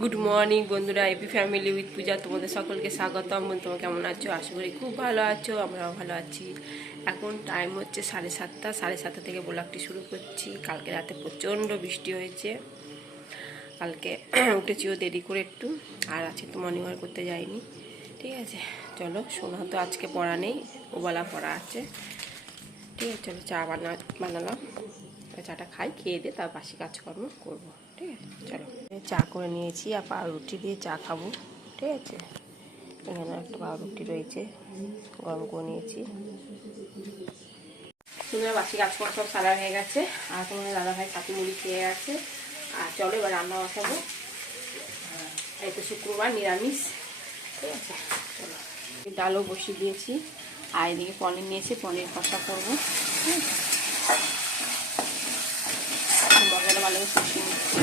Good morning বন্ধুরা, AP family with পূজা তোমাদের সকলকে স্বাগতম। তোমরা কেমন আছো? আশা করি খুব ভালো আছো, আমরাও ভালো আছি। এখন টাইম হচ্ছে 7:30। 7:30 থেকে ব্লগটি শুরু করছি। কালকে রাতে প্রচণ্ড বৃষ্টি হয়েছে, কালকে উঠেছিও দেরি করে একটু, আর আজকে তো মর্নিং ওয়াক করতে যাইনি। ঠিক আছে, চলো। সোনা তো আজকে পড়া নেই, ওবেলা পড়া আছে। ঠিক আছে, চলো চা বানালাম, চাটা খাই, খেয়ে দিয়ে তার বাসি কাজকর্ম করবো। ঠিক আছে, চলো। চা করে নিয়েছি আর পাউরুটি দিয়ে চা খাবো। ঠিক আছে, এখানে একটা পাউরুটি রয়েছে, গরম করে নিয়েছি। তোমার বাসি কাজকর্ম সব সারা হয়ে গেছে, আর তোমার দাদাভাই কাকি মুড়ি খেয়ে গেছে। আর চলো এবার রান্না বসাবো। এই তো শুক্রবার, নিরামিষ। ঠিক আছে, চলো। ডালও বসিয়ে দিয়েছি, আর এদিকে পনির নিয়েছি, পনির কষা করবো। ঠিক আছে, মশলা ভালো করে কষিয়ে নিচ্ছি।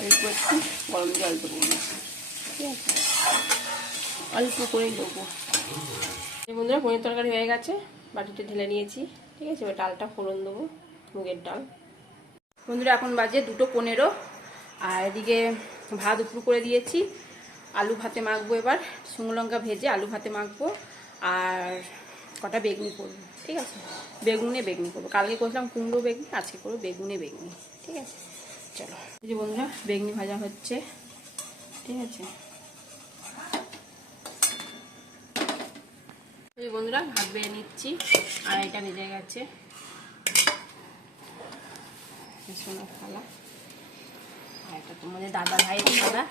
অল্প একটু গরম জল দেবো, ঠিক আছে, অল্প করেই দেবো। বন্ধুরা, পনির তরকারি হয়ে গেছে, বাটিতে ঢেলে নিয়েছি। ঠিক আছে, এবার ডালটা ফোড়ন দেবো, মুগের ডাল। বন্ধুরা, এখন বাজে 2:15, আর এদিকে ভাত উপর করে দিয়েছি। আলু ভাতে মাখবো এবার, শুকনো লঙ্কা ভেজে আলু ভাতে মাখবো, আর কটা বেগুনি করবো। ঠিক আছে, বেগুনি করবো। কালকে করছিলাম কুমড়ো বেগুনি, আজকে করবো বেগুনি। ঠিক আছে, চলো। এই যে বন্ধুরা, বেগুনি ভাজা হচ্ছে। ঠিক আছে, এই যে বন্ধুরা, ভাত বেড়ে নিচ্ছি, আর এটা ভেজে গেছে সোনা থালা, আর এটা তোমাদের দাদা ভাইয়ের থালা।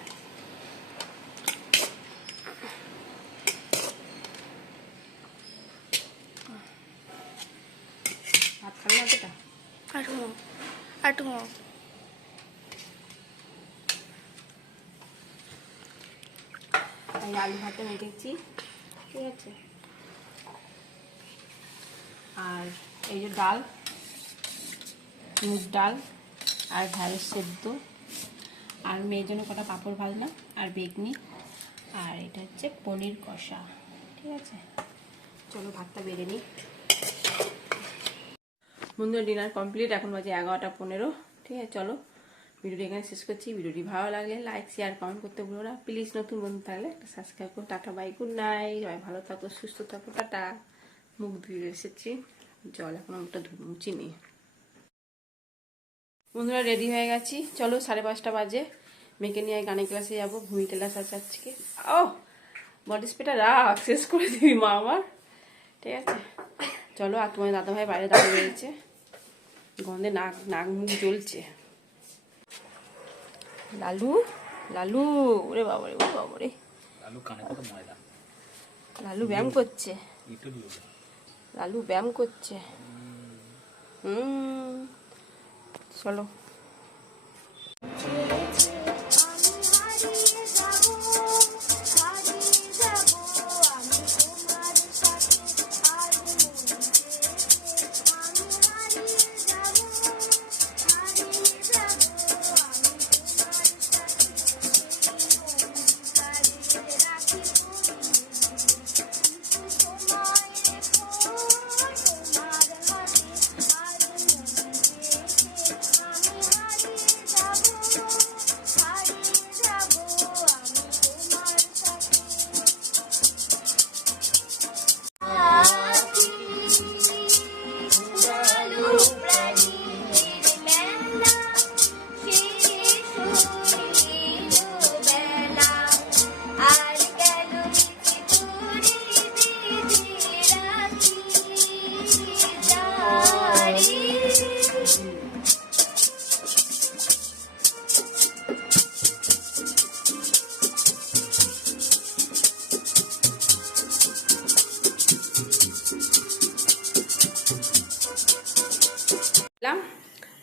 ভাত খাবে না এটা? আলু ভাতে মেখেছি। ঠিক আছে, আর এই যে ডাল, মুগ ডাল আর ঢ্যাঁড়স সেদ্ধ, আর মেয়ের জন্য কটা পাঁপড় ভাজলাম, আর বেগনি, আর এটা হচ্ছে পনির কষা। ঠিক আছে, চলো ভাতটা বেড়ে নিই। বন্ধুরা, ডিনার কমপ্লিট, এখন বাজে 11:15। ঠিক আছে, চলো ভিডিওটি এখানে শেষ করছি। ভিডিওটি ভালো লাগলে লাইক, শেয়ার, কমেন্ট করতে ভুলো না প্লিজ। নতুন বন্ধু থাকলে একটা সাবস্ক্রাইব করো। Tata, bye, good night. সবাই ভালো থাকো, সুস্থ থাকো, টাটা। মুখ ধুয়ে এসেছি, জল এখন মুখটা মুছি নিই। বন্ধুরা, রেডি হয়ে গেছি, চলো। 5:30 বাজে, মেয়েকে নিয়ে গানের ক্লাসে যাবো, ভূমি ক্লাস আছে আজকে। ও বডি স্প্রেটা রাখ, শেষ করে দিবি মা আমার। ঠিক আছে, চলো। আর তোমার দাদাভাই বাইরে দাঁড়িয়ে রয়েছে, গন্ধে নাক মুখ জ্বলছে। লালু ওরে বাবারে, লালু ব্যায়াম করছে, চলো।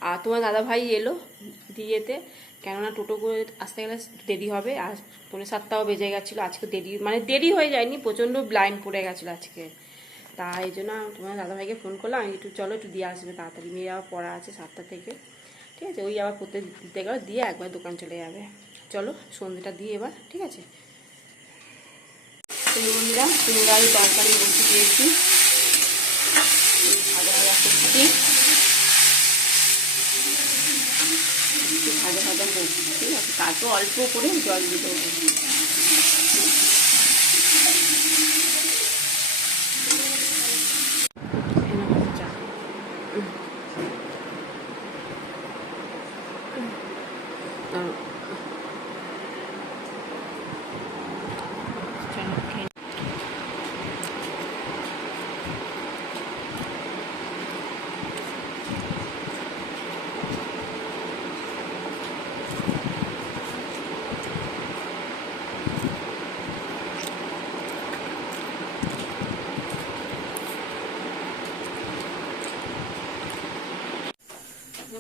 আর তোমার দাদা ভাই এলো দিয়েতে, কেননা টোটো করে আসতে গেলে দেরি হবে, আর 7:45 বেজে গেছিলো। আজকে দেরি হয়ে যায়নি, প্রচণ্ড ব্লাইন্ড পড়ে গেছিলো আজকে। তাই এই জন্য তোমার দাদা ভাইকে ফোন করলাম, আমি চলো একটু দিয়ে আসবে তাড়াতাড়ি, মেয়ে আবার পড়া আছে 7টা থেকে। ঠিক আছে, ওই আবার পড়তে দিতে গেলে দিয়ে একবার দোকান চলে যাবে। চলো সন্ধ্যেটা দিয়ে এবার। ঠিক আছে, বন্ধুরা, 3 গাড়ি তরকারি বসে দিয়েছি। এত অল্প করে জল দিয়ে দেবো।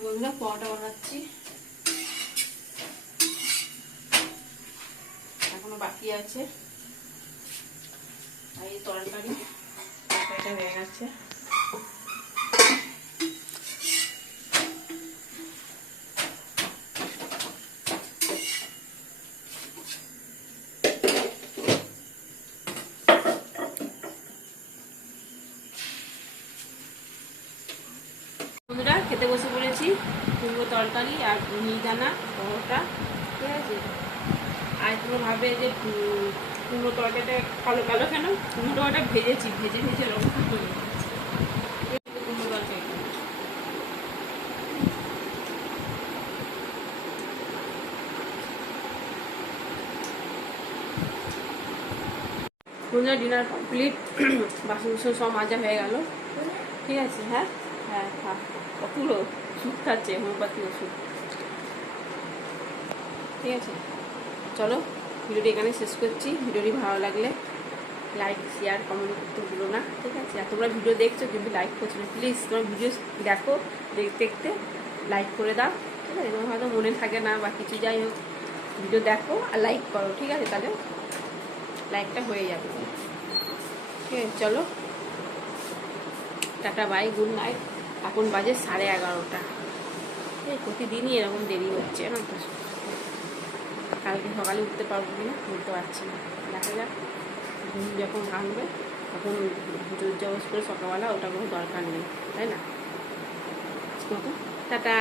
বন্ধুরা পোহাটা বানাচ্ছি, এখনো বাকি আছে। আর এই তরকারিটা হয়ে গেছে। বন্ধুরা খেতে বসে পড়েছি, কুমড়ো তরকারি আর মিহিদানা পরোটা, ঠিক আছে। আর তোমরা ভাবে যে কুমড়ো তরকারিটা কালো কালো কেন? কুমড়ো তরকারিটা ভেজে ভেজে রং কুমড়ো তরকারি। বন্ধুরা ডিনার কমপ্লিট, বাসন সব মাজা হয়ে গেল, ঠিক আছে। হ্যাঁ হ্যাঁ হ্যাঁ, কতগুলো ওষুধ খাচ্ছে, হোমিওপ্যাথি ওষুধ, ঠিক আছে। চলো ভিডিওটি এখানে শেষ করছি। ভিডিওটি ভালো লাগলে লাইক শেয়ার কমেন্ট করতে ভুলো না, ঠিক আছে। আর তোমরা ভিডিও দেখছো কিন্তু লাইক করছো না, প্লিজ তোমার ভিডিও দেখো, দেখতে দেখতে লাইক করে দাও, ঠিক আছে। তোমার হয়তো মনে থাকে না বা কিছু, যাই হোক ভিডিও দেখো আর লাইক করো, ঠিক আছে। তাহলে লাইকটা হয়ে যাবে, ঠিক আছে। চলো টাটা বাই, গুড নাইট। এখন বাজে 11:30। এই প্রতিদিনই এরকম দেরি হচ্ছে না তো, কালকে সকালে উঠতে পারবো কিনা বলতে পারছি না, দেখা যাক। ঘুম যখন ভাঙবে তখন জোর জবস করে সকালবেলা ওটা কোনো দরকার নেই, তাই না। টাটা।